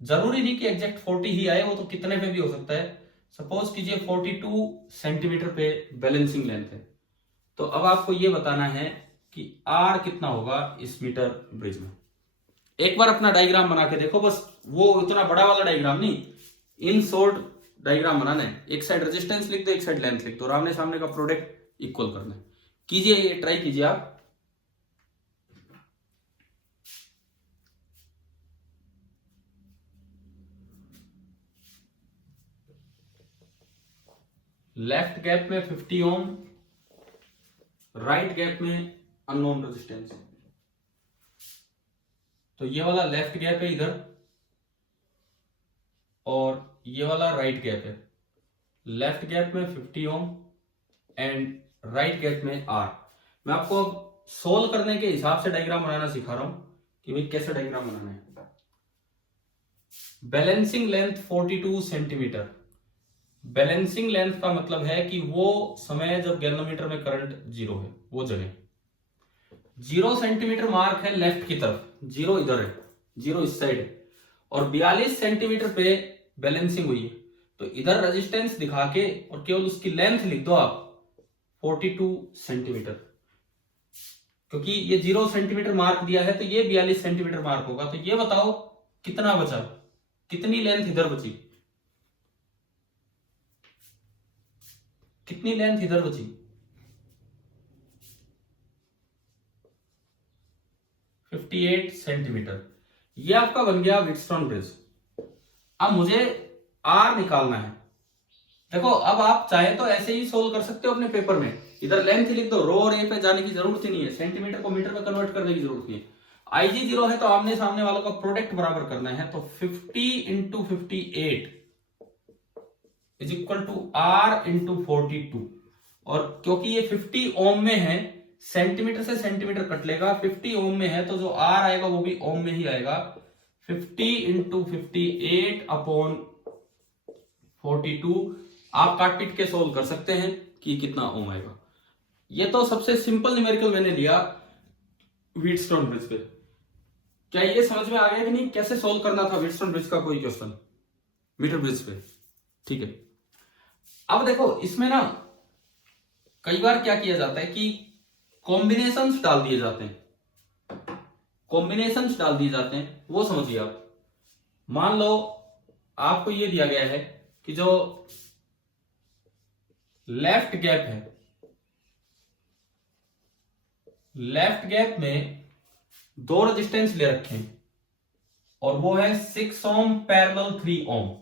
जरूरी नहीं कि एग्जैक्ट 40 ही आए, वो तो कितने पे भी हो सकता है। सपोज कीजिए 42 सेंटीमीटर पे बैलेंसिंग लेंथ है। तो अब आपको ये बताना है कि आर कितना होगा इस मीटर ब्रिज में। एक बार अपना डायग्राम बना के देखो, बस वो इतना बड़ा वाला डायग्राम नहीं, इन शॉर्ट डायग्राम बनाना है। एक साइड रेजिस्टेंस लिख दो, एक साइड लेंथ लिख दो, और आमने सामने का प्रोडक्ट इक्वल करना है। कीजिए, ये ट्राई कीजिए आप। लेफ्ट गैप में 50 ओम, राइट गैप में अननोन रेजिस्टेंस। तो ये वाला लेफ्ट गैप है इधर, और ये वाला राइट गैप है। लेफ्ट गैप में 50 ओम एंड राइट गैप में आर। मैं आपको अब सोल्व करने के हिसाब से डायग्राम बनाना सिखा रहा हूं कि भाई कैसे डायग्राम बनाना है। Balancing length 42 centimetre. Balancing length का मतलब है कि वो समय जब गैल्वेनोमीटर में करंट 0 है, वो जगह। 0 सेंटीमीटर मार्क है लेफ्ट की तरफ, 0 इधर है, 0 इस साइड है, और 42 सेंटीमीटर पे बैलेंसिंग हुई है। तो इधर रेजिस्टेंस दिखा के और केवल उसकी लेंथ लिख दो आप 42 सेंटीमीटर, क्योंकि ये 0 सेंटीमीटर मार्क दिया है तो ये 42 सेंटीमीटर मार्क होगा। तो ये बताओ कितना बचा, कितनी लेंथ इधर बची, कितनी लेंथ इधर बची? 58 सेंटीमीटर। ये आपका बन गया व्हीटस्टोन ब्रिज। अब मुझे आर निकालना है। देखो, अब आप चाहे तो ऐसे ही सोल्व कर सकते हो अपने पेपर में, इधर लेंथ लिख दो, रो और ए पे जाने की जरूरत ही नहीं है, सेंटीमीटर को मीटर में कन्वर्ट करने की जरूरत नहीं है। आईजी 0 है तो आमने सामने वालों का प्रोडक्ट बराबर करना है। तो 50 into 58 is equal to R into 42। और क्योंकि ये 50 ओम में है, सेंटीमीटर से सेंटीमीटर कट लेगा, 50 ओम में है तो जो आर आएगा वो भी ओम में ही आएगा। 50 इंटू 58 अपॉन 42। आप काट पीट के सोल्व कर सकते हैं कि कितना ओम आएगा। ये तो सबसे सिंपल न्यूमेरिकल मैंने लिया व्हीटस्टोन ब्रिज पे। क्या ये समझ में आ गया कि नहीं, कैसे सोल्व करना था व्हीटस्टोन ब्रिज का कोई क्वेश्चन मीटर ब्रिज पे? ठीक है। अब देखो, इसमें ना कई बार क्या किया जाता है कि कॉम्बिनेशंस डाल दिए जाते हैं, वो समझिए आप। मान लो आपको ये दिया गया है कि जो लेफ्ट गैप में 2 रेजिस्टेंस ले रखे हैं, और वो है 6 ओम पैरेलल 3 ओम।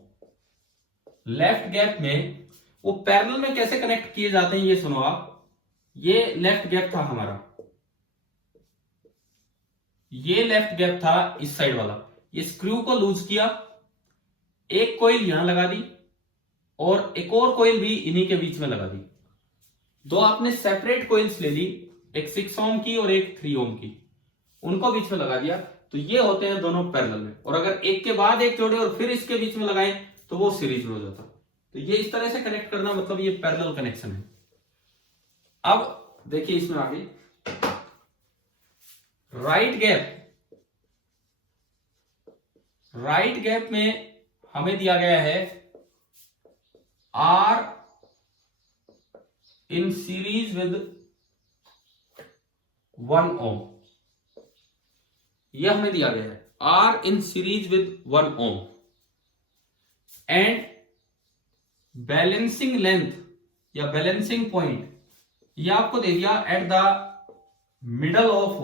लेफ्ट गैप में वो पैरेलल में कैसे कनेक्ट किए जाते हैं ये सुनो आप। ये लेफ्ट गैप था हमारा, ये लेफ्ट गैप था इस साइड वाला। ये स्क्रू को लूज किया, एक कॉइल यहां लगा दी और एक और कॉइल भी इन्हीं के बीच में लगा दी। 2 आपने सेपरेट कॉइल्स ले ली, एक 6 ओम की और एक 3 ओम की, उनको बीच में लगा दिया। तो ये होते हैं दोनों पैरेलल में। और अगर एक के बाद एक जोड़े और फिर इसके बीच में लगाएं तो वो सीरीज में हो जाता। तो ये इस तरह से कनेक्ट करना, मतलब ये पैरेलल कनेक्शन है। अब देखिए इसमें आगे राइट गैप में हमें दिया गया है R in series with 1 ohm। यह हमें दिया गया है R in series with 1 ohm and balancing length या बैलेंसिंग पॉइंट यह आपको दे दिया at the middle of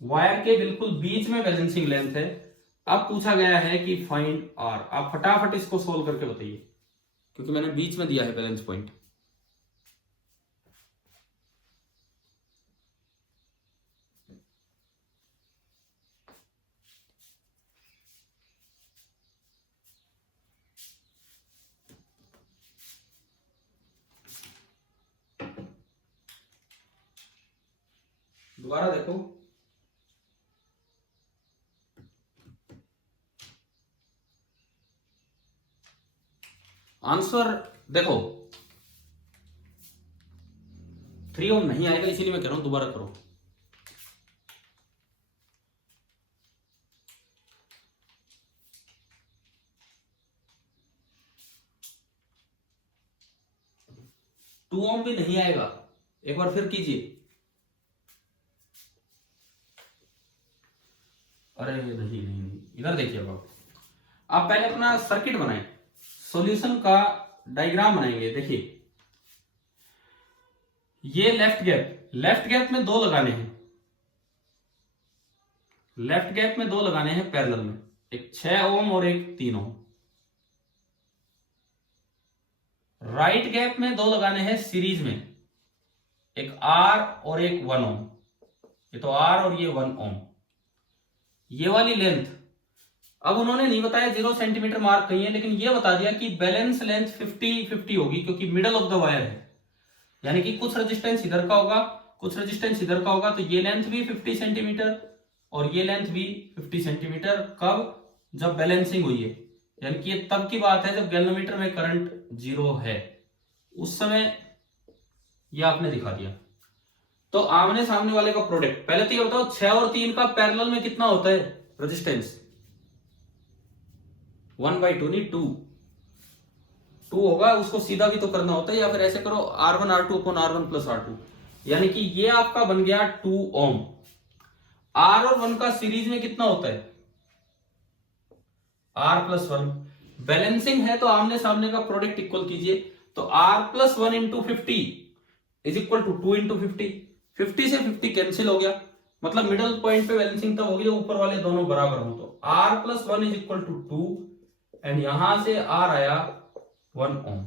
wire के बिल्कुल बीच में बैलेंसिंग लेंथ है। अब पूछा गया है कि फाइंड R। आप फटाफट इसको सोल्व करके बताइए, क्योंकि मैंने बीच में दिया है बैलेंस पॉइंट। दोबारा देखो, आंसर देखो 3 ohm नहीं आएगा, इसीलिए मैं कह रहा हूं दोबारा करो। टू ओम भी नहीं आएगा, एक बार फिर कीजिए। अरे नहीं, इधर देखिए। अब आप पहले अपना सर्किट बनाएं, सॉल्यूशन का डायग्राम बनाएंगे। देखिए ये लेफ्ट गैप में दो लगाने हैं, लेफ्ट गैप में दो लगाने हैं पैरेलल में, एक 6 ओम और एक 3 ओम। राइट गैप में दो लगाने हैं सीरीज में, एक R और एक 1 ओम। ये तो R और ये 1 ओम। ये वाली लेंथ अब उन्होंने नहीं बताया 0 सेंटीमीटर मार्क कहीं है, लेकिन ये बता दिया कि बैलेंस लेंथ 50-50 होगी, क्योंकि मिडल ऑफ द वायर है। यानी कि कुछ रेजिस्टेंस इधर का होगा, कुछ रेजिस्टेंस इधर का होगा, तो ये लेंथ भी 50 सेंटीमीटर और ये लेंथ भी 50 सेंटीमीटर। कब? जब बैलेंसिंग हुई है, यानी कि ये तब की बात है जब गैल्वेनोमीटर में करंट 0 है, उस समय ये आपने दिखा दिया। तो आमने सामने वाले का प्रोडक्ट, पहले तो ये बताओ 6 और 3 का पैरेलल में कितना होता है रेजिस्टेंस? 1/2 नहीं 2 होगा। उसको सीधा भी तो करना होता है, या फिर ऐसे करो R1 R2 upon R1 plus R2, यानी कि ये आपका बन गया 2 ओम। R और 1 का सीरीज में कितना होता है? R plus 1। बैलेंसिंग है तो आमने सामने का प्रोडक्ट इक्वल कीजिए, तो R plus 1 into 50 is equal to 2 into 50। 50 से 50 कैंसिल हो गया, मतलब मिडल पॉइंट पे बैलेंसिंग तब होगी जब ऊपर वाले दोनों बराबर हो। तो R plus 1 is equal to 2 and यहां से R आया 1 ओम।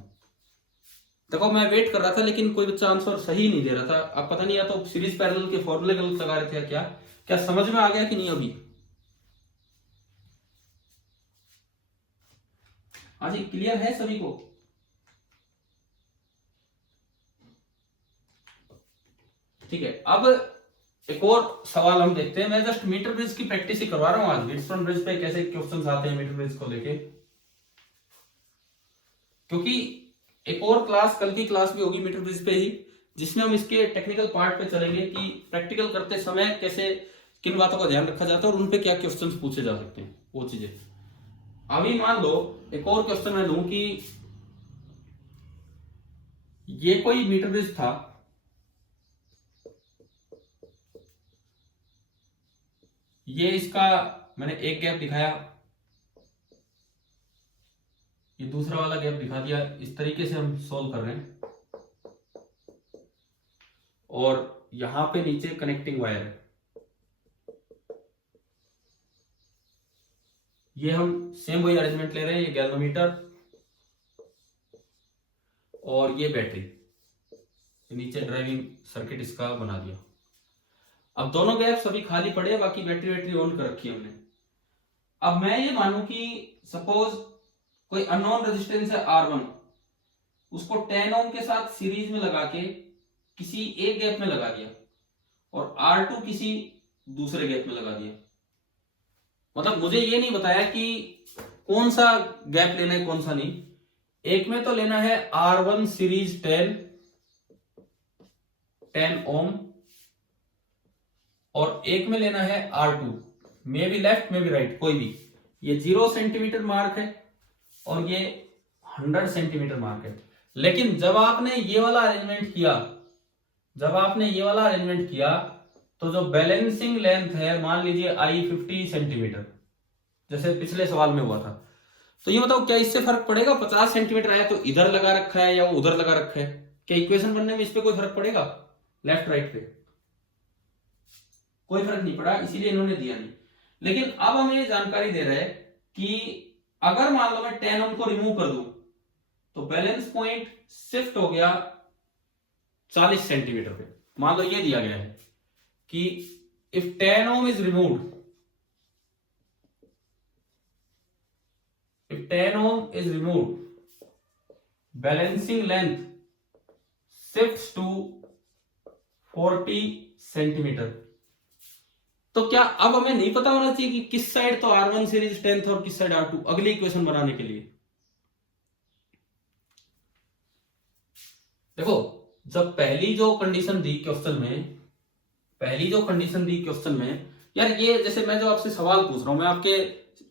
देखो मैं वेट कर रहा था, लेकिन कोई बच्चा आंसर सही नहीं दे रहा था। अब पता नहीं, या तो सीरीज पैरेलल के फॉर्मूले गलत लगा रहे थे, क्या समझ में आ गया कि नहीं अभी? हाँ जी, क्लियर है सभी को? ठीक है, अब एक और सवाल हम देखते हैं। मैं जस्ट मीटर ब्रिज की प्रैक्टिस ही करवा रहा हूं आज। व्हीटस्टोन ब्रिज पे कैसे क्वेश्चंस आते हैं मीटर ब्रिज को लेके, क्योंकि एक और क्लास, कल की क्लास भी होगी मीटर ब्रिज पे ही, जिसमें हम इसके टेक्निकल पार्ट पे चलेंगे कि प्रैक्टिकल करते समय कैसे, किन बातों का ध्यान रखा जाता है और उन पे क्या क्वेश्चंस पूछे जा सकते हैं, वो चीजें। अभी मान लो एक और क्वेश्चन मैं लूं कि ये कोई मीटर ब्रिज था, ये इसका मैंने एक गैप दिखाया, ये दूसरा वाला गैप दिखा दिया। इस तरीके से हम सोल्व कर रहे हैं, और यहां पे नीचे कनेक्टिंग वायर है। ये हम सेम वही अरेंजमेंट ले रहे हैं, ये गैल्वेनोमीटर और ये बैटरी, नीचे ड्राइविंग सर्किट इसका बना दिया। अब दोनों गैप सभी खाली पड़े, बाकी बैटरी ऑन कर रखी है हमने। अब मैं ये मानूं कि सपोज कोई अननोन रेजिस्टेंस है R1, उसको 10 ओम के साथ सीरीज में लगा के किसी एक गैप में लगा दिया, और R2 किसी दूसरे गैप में लगा दिया। मतलब मुझे ये नहीं बताया कि कौन सा गैप लेना है कौन सा नहीं। एक में तो लेना है R1 सीरीज 10 ओम, और एक में लेना है R2, may be left may be right कोई भी। ये 0 सेंटीमीटर मार्क है और ये 100 सेंटीमीटर मार्क है। लेकिन जब आपने ये वाला अरेंजमेंट किया, तो जो बैलेंसिंग लेंथ है मान लीजिए आई 50 सेंटीमीटर, जैसे पिछले सवाल में हुआ था, तो ये बताओ क्या इससे फर्क पड़ेगा? 50 सेंटीमीटर आया तो इधर लगा रखा है या वो उधर लगा रखा है, क्या इक्वेशन बनने में इस पे कोई फर्क पड़ेगा? लेफ्ट राइट पे कोई फर्क नहीं पड़ा, इसीलिए इन्होंने दिया नहीं। लेकिन अब हमें ये जानकारी दे रहे हैं कि अगर मान लो मैं 10 ओम को रिमूव कर दूं तो बैलेंस पॉइंट शिफ्ट हो गया 40 सेंटीमीटर पे। मान लो ये दिया गया है कि if 10 ohm is removed, balancing length shifts to 40 centimetre. तो क्या अब हमें नहीं पता होना चाहिए कि किस साइड तो R1 सीरीज 10 था और किस साइड R2, अगली इक्वेशन बनाने के लिए? देखो, जब पहली जो कंडीशन दी क्वेश्चन में, यार ये जैसे मैं जो आपसे सवाल पूछ रहा हूं, मैं आपके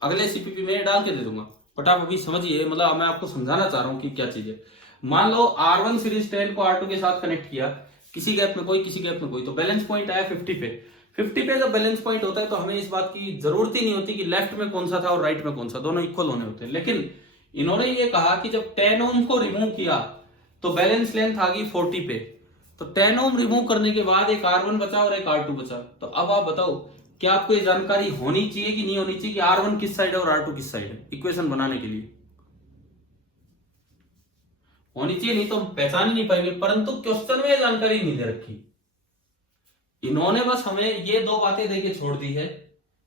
अगले सीपीपी में डाल के दे दूंगा, बट आप अभी समझिए, मतलब मैं आपको समझाना चाह रहा हूं कि क्या चीज है। मान लो R1 सीरीज 10 को R2 के साथ कनेक्ट किया, किसी गैप में कोई, तो बैलेंस पॉइंट आया 50 पे। जब बैलेंस पॉइंट होता है तो हमें इस बात की जरूरत ही नहीं होती कि लेफ्ट में कौन सा था और राइट में कौन सा, दोनों इक्वल होने होते हैं। लेकिन इन्होंने ये कहा कि जब 10 ओम को रिमूव किया तो बैलेंस लेंथ आ गई 40 पे, तो 10 ओम रिमूव करने के बाद एक R1 बचा और एक R2 बचा। तो अब आप बताओ, क्या आपको ये जानकारी होनी चाहिए कि नहीं होनी चाहिए कि R1 किस साइड है और R2 किस साइड है इक्वेशन बनाने के लिए? होनी चाहिए, नहीं तो हम पहचान ही नहीं पाएंगे। परंतु क्वेश्चन में जानकारी नहीं दे रखी, इन्होंने बस हमें ये दो बातें देके छोड़ दी है।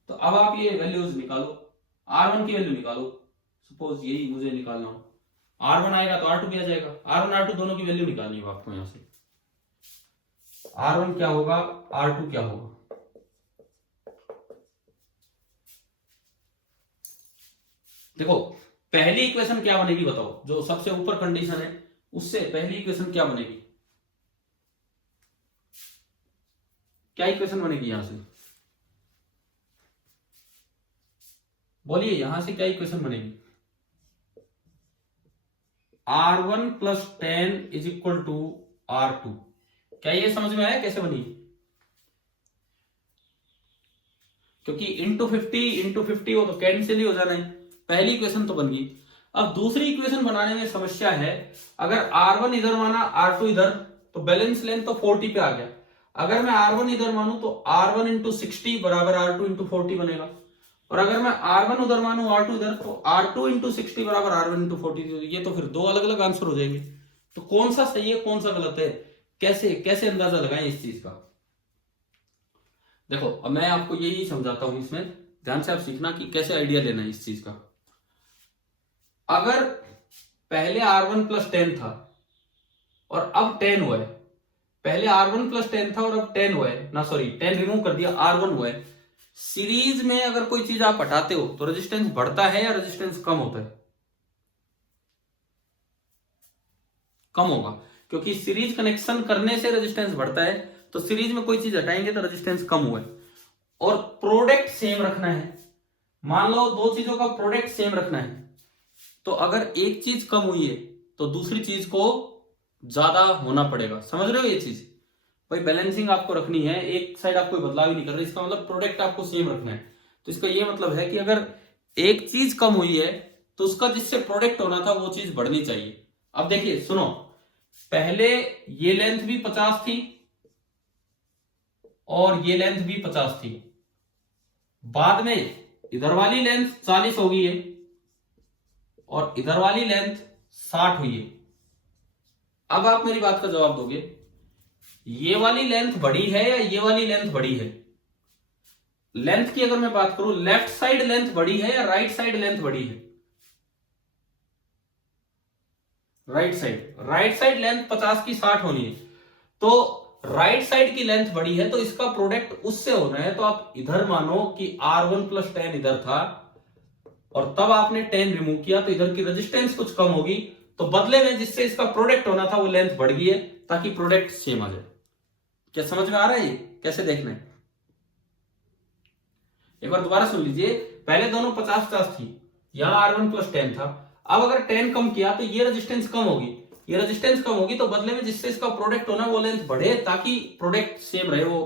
तो अब आप ये वैल्यूज निकालो, R1 की वैल्यू निकालो, सपोज यही मुझे निकालना हो, R1 आएगा तो R2 भी आ जाएगा, R1 R2 दोनों की वैल्यू निकालनी है आपको। यहां से R1 क्या होगा, R2 क्या होगा? देखो, पहली इक्वेशन क्या बनेगी बताओ, जो सबसे ऊपर कंडीशन है उससे पहली इक्वेशन क्या बनेगी? क्या इक्वेशन बनेगी यहां से? बोलिए, यहां से क्या इक्वेशन बनेगी? R1 plus 10 is equal to R2। क्या ये समझ में आया कैसे बनी? क्योंकि इंटू 50 हो तो कैंसिल ही हो जाना है। पहली इक्वेशन तो बन गई। अब दूसरी इक्वेशन बनाने में समस्या है, अगर R1 इधर माना R2 इधर, तो बैलेंस लेंथ तो 40 पे आ गया। अगर मैं R1 इधर मानू तो R1 इंटू 60 बराबर R2 इंटू 40 बनेगा, और अगर मैं R1 उधर मानू R2 इधर, तो R2 इंटू 60 बराबर R1 इंटू 40। ये तो फिर दो अलग अलग आंसर हो जाएंगे। तो कौन सा सही है कौन सा गलत है, कैसे अंदाजा लगाएं इस चीज का? देखो, अब मैं आपको यही समझाता हूं, इसमें ध्यान से आप सीखना कि कैसे आइडिया लेना है इस चीज का। अगर पहले R1 प्लस 10 था और अब 10 हुआ है, पहले R1 प्लस 10 था और अब 10 हुआ है ना, सॉरी 10 रिमूव कर दिया, R1 हुआ है। सीरीज में अगर कोई चीज आप हटाते हो तो रेजिस्टेंस बढ़ता है या रेजिस्टेंस कम होता है? कम होगा, क्योंकि सीरीज कनेक्शन करने से रेजिस्टेंस बढ़ता है। तो सीरीज में कोई चीज हटाएंगे तो रेजिस्टेंस कम हुआ है। और प्रोडक्ट सेम रखना है, मान लो दो चीजों का प्रोडक्ट सेम रखना है, तो अगर एक चीज कम हुई है तो दूसरी चीज को ज्यादा होना पड़ेगा। समझ रहे हो ये चीज? भाई बैलेंसिंग आपको रखनी है, एक साइड आप कोई बदलाव ही नहीं कर रहे, इसका मतलब प्रोडक्ट आपको सेम रखना है। तो इसका ये मतलब है कि अगर एक चीज कम हुई है तो उसका जिससे प्रोडक्ट होना था वो चीज बढ़नी चाहिए। अब देखिए सुनो, पहले ये लेंथ भी 50 थी और ये लेंथ भी 50 थी, बाद में इधर वाली लेंथ 40 हो गई है और इधर वाली लेंथ 60 हुई है। अब आप मेरी बात का जवाब दोगे, ये वाली लेंथ बड़ी है या ये वाली लेंथ बड़ी है? लेंथ की अगर मैं बात करूं, लेफ्ट साइड लेंथ बड़ी है या राइट साइड लेंथ बड़ी है? राइट साइड लेंथ 50 की 60 होनी है, तो राइट साइड की लेंथ बड़ी है, तो इसका प्रोडक्ट उससे होना है। तो आप इधर मानो कि R1 प्लस 10 इधर था और तब आपने 10 रिमूव किया तो इधर की रेजिस्टेंस कुछ कम होगी, तो बदले में जिससे इसका प्रोडक्ट होना था वो लेंथ बढ़ गई है ताकि प्रोडक्ट सेम आ जाए। क्या समझ में आ रहा है ये कैसे देखना है? एक बार दोबारा सुन लीजिए, पहले दोनों 50-50 थी, यहां R1 प्लस 10 था। अब अगर 10 कम किया तो ये रेजिस्टेंस कम होगी, ये रेजिस्टेंस कम होगी, तो बदले में जिससे इसका प्रोडक्ट होना वो लेंथ बढ़े ताकि प्रोडक्ट सेम रहे, वो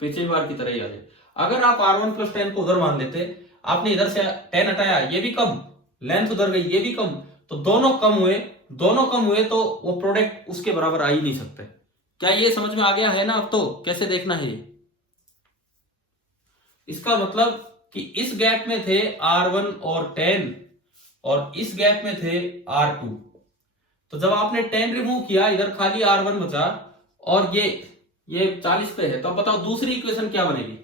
पिछली बार की तरह ही आ जाए। अगर आप R1 प्लस 10 को उधर मान लेते, आपने इधर से 10 हटाया, ये भी कम, लेंथ उधर गई, ये भी कम, तो दोनों कम हुए, दोनों कम हुए तो वो प्रोडक्ट उसके बराबर आ ही नहीं सकते। क्या ये समझ में आ गया है ना? अब तो कैसे देखना है ये? इसका मतलब कि इस गैप में थे R1 और 10 और इस गैप में थे R2। तो जब आपने 10 रिमूव किया, इधर खाली R1 बचा और ये 40 पे है, तो अब बताओ दूसरी इक्वेशन क्या बनेगी?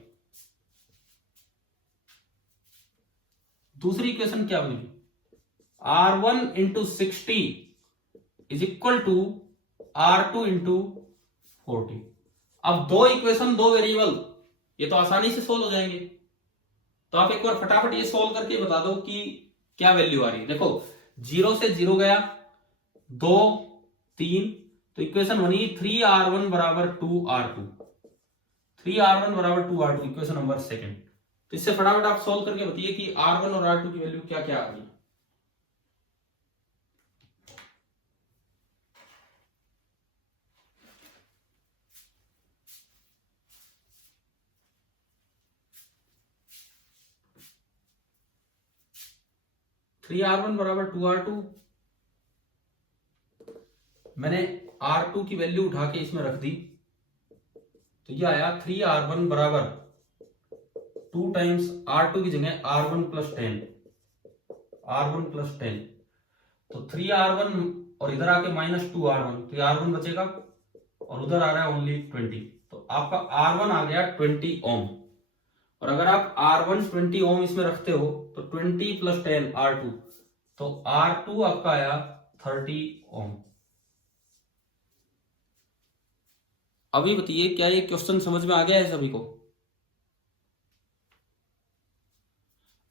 दूसरी इक्वेशन क्या बनेगी? R1 into 60 is equal to R2 into 40। अब दो इक्वेशन, दो वेरिएबल, ये तो आसानी से सोल्व हो जाएंगे। तो आप एक बार फटाफट ये सोल्व करके बता दो कि क्या वैल्यू आ रही है। देखो 0 से 0 गया, 2 3, तो इक्वेशन बनी 3R1 बराबर 2R2, 3R1 बराबर 2R2, इक्वेशन नंबर सेकंड। तो इससे फटाफट आप सोल्व करके बताइए कि R1 और R2 की वैल्यू क्या क्या आ रही है। R1 बराबर 2R2, मैंने R2 की वैल्यू उठा के इसमें रख दी, तो ये आया 3R1 बराबर 2 टाइम्स R2 की जगह R1 प्लस 10, R1 प्लस 10, तो 3R1 और इधर आके माइनस 2R1, तो R1 बचेगा और उधर आ रहा है ओनली 20, तो आपका R1 आ गया 20 ओम। और अगर आप R1 20 ओम इसमें रखते हो तो 20 प्लस 10 R2, तो R2 आपका आया 30 ओम। अभी बताइए क्या ये क्वेश्चन समझ में आ गया है सभी को?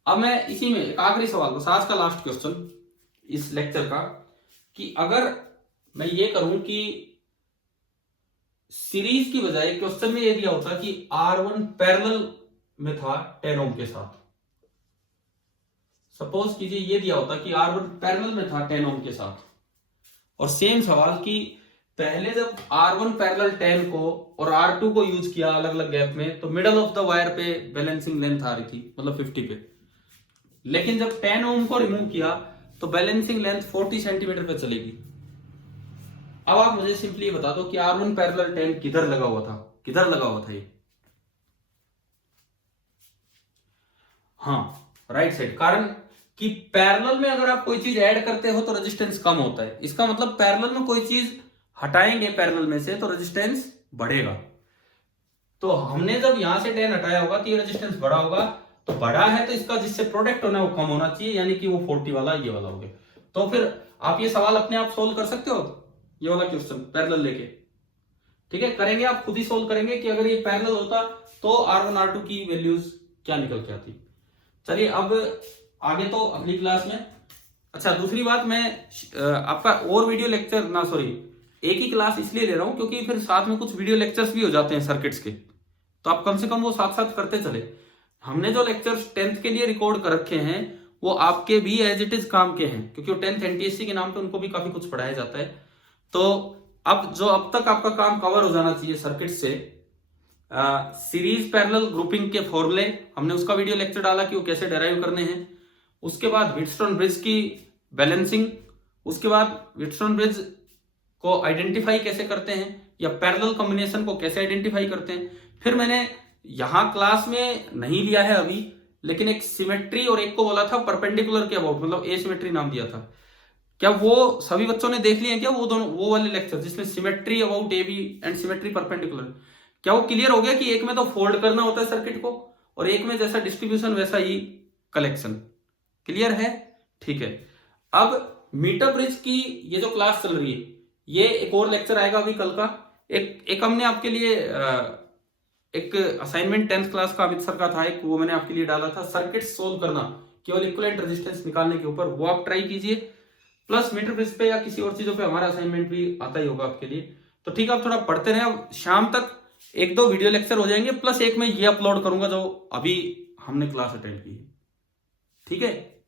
अब मैं इसी में एक आखिरी सवाल, बस आज का लास्ट क्वेश्चन इस लेक्चर का, कि अगर मैं ये करूं कि सीरीज की बजाय क्वेश्चन में ये दिया होता कि R1 पैरेलल में था 10 ओम के साथ, सपोज कीजिए ये दिया होता कि R1 पैरेलल में था 10 ओम के साथ, और सेम सवाल कि पहले जब R1 पैरेलल 10 को और R2 को यूज किया अलग अलग गैप में, तो मिडल ऑफ द वायर पे बैलेंसिंग लेंथ आ रही थी, मतलब 50 पे, लेकिन जब 10 ओम को रिमूव किया तो बैलेंसिंग लेंथ 40 सेंटीमीटर पे चलेगी। अब आप मुझे सिंपली बता दो कि R1 पैरेलल 10 किधर लगा हुआ था, किधर लगा हुआ था ये? हाँ, राइट साइड। कारण कि पैरेलल में अगर आप कोई चीज ऐड करते हो तो रेजिस्टेंस कम होता है, इसका मतलब पैरेलल में कोई चीज हटाएंगे पैरेलल में से तो रेजिस्टेंस बढ़ेगा। तो हमने जब यहां से 10 हटाया होगा तो ये रेजिस्टेंस बढ़ा होगा, तो बढ़ा है तो इसका जिससे प्रोडक्ट होना है वो कम होना चाहिए, यानी कि वो 40 वाला ये वाला हो गया। तो फिर आप ये सवाल अपने आप सोल्व कर सकते हो, ये वाला क्वेश्चन पैरेलल लेके। ठीक है, करेंगे, आप खुद ही सोल्व करेंगे कि अगर ये पैरेलल होता तो R1 R2 की वैल्यूज क्या निकल के आती। चलिए अब आगे तो अगली क्लास में। अच्छा, दूसरी बात, मैं आपका और वीडियो लेक्चर ना, सॉरी, एक ही क्लास इसलिए ले रहा हूं क्योंकि फिर साथ में कुछ वीडियो लेक्चर्स भी हो जाते हैं सर्किट्स के, तो आप कम से कम वो साथ साथ करते चले। हमने जो लेक्चर्स 10th के लिए रिकॉर्ड कर रखे हैं वो आपके भी एज इट इज काम के हैं, क्योंकि वो 10th NTSC के नाम पे उनको भी काफी कुछ पढ़ाया जाता है। तो अब जो अब तक आपका काम कवर हो जाना चाहिए सर्किट से, सीरीज पैरेलल ग्रुपिंग के फॉर्मूले, हमने उसका वीडियो लेक्चर डाला कि वो कैसे डेराइव करने हैं। उसके बाद व्हीटस्टोन ब्रिज की बैलेंसिंग, उसके बाद व्हीटस्टोन ब्रिज को आइडेंटिफाई कैसे करते हैं या पैरेलल कॉम्बिनेशन को कैसे आइडेंटिफाई करते हैं। फिर मैंने यहां क्लास में नहीं लिया है अभी, लेकिन एक सिमेट्री और एक को बोला था परपेंडिकुलर के अबाउट, मतलब एसिमेट्री नाम दिया था। क्या वो सभी बच्चों ने देख लिए हैं क्या वो दोनों, वो वाले लेक्चर जिसमें symmetry about AB and symmetry perpendicular? क्या वो क्लियर हो गया कि एक में तो फोल्ड करना होता है सर्किट को और एक में जैसा डिस्ट्रीब्यूशन वैसा ही कलेक्शन? क्लियर है? ठीक है। अब मीटर ब्रिज की ये जो क्लास चल रही है, ये एक और लेक्चर आएगा अभी कल का। एक हमने आपके लिए एक असाइनमेंट 10th क्लास का अमित सर का था एक, वो मैंने आपके लिए डाला था, सर्किट सोल्व करना केवल इक्विवेलेंट रेजिस्टेंस निकालने के ऊपर, वो आप ट्राई कीजिए। प्लस मीटर ब्रिज पे या किसी और चीजों पे हमारा असाइनमेंट भी आता ही होगा आपके लिए। तो ठीक है, आप थोड़ा पढ़ते रहे। अब शाम तक 1-2 वीडियो लेक्चर हो जाएंगे, प्लस एक मैं ये अपलोड करूंगा जो अभी हमने क्लास अटेंड की है। ठीक है।